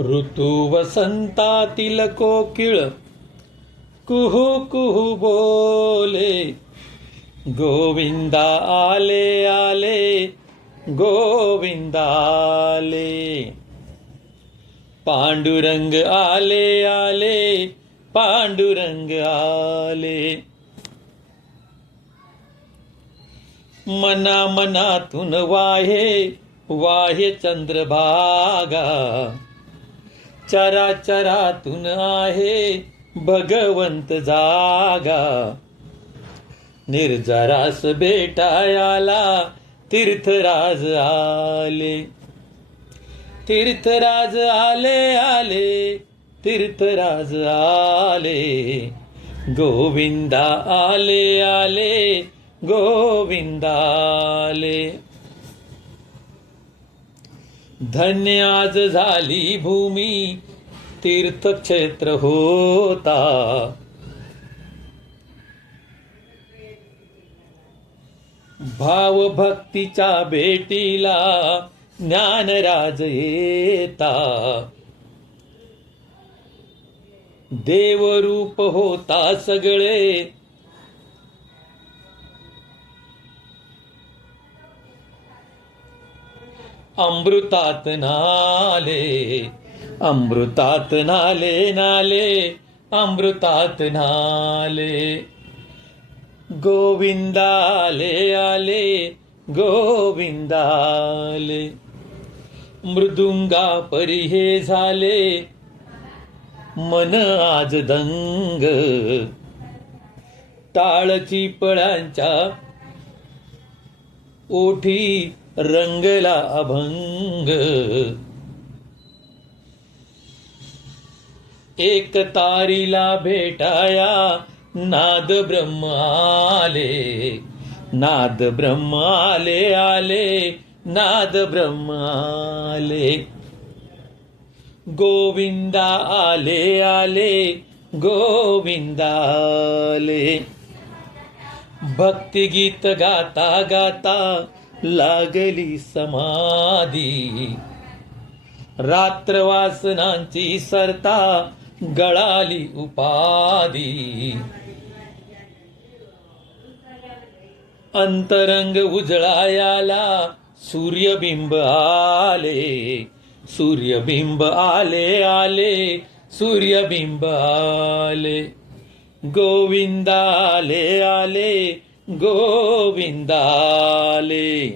ऋतू वसंतातील कोकिळ कुहू कुहू बोले, गोविंदा आले आले गोविंदा आले, पांडुरंग आले आले पांडुरंग आले. मना मनातून वाहे वाहे चंद्रभागा, चराचरातून आहे भगवंत जागा. निर्जरास भेटायाला तीर्थराज आले, तीर्थराज आले आले तीर्थराज आले, गोविंदा आले आले गोविंदा आले. धन्य आज झाली भूमी तीर्थक्षेत्र होता, भाव भक्तीच्या भेटीला ज्ञानराज येता. देवरूप होता सगळे अमृतात नाले, अमृतात नाले नाले अमृतात नाले. गोविंदा आले आले गोविंदा आले, मृदुंगा परी हे झाले मन आज दंग. टाळची पळांच्या ओठी रंगला अभंग. एक तारीला भेटाया नाद ब्रह्म आले, नाद ब्रह्म आले आले नाद ब्रह्म आले. गोविंदा आले आले गोविंदा आले. भक्तिगीत गाता गाता लागली समाधी, रात्र वासनांची सरता गळाली उपाधी. अंतरंग उजळायाला सूर्यबिंब आले, सूर्यबिंब आले आले सूर्यबिंब आले. गोविंदा आले आले गोविंदा आले.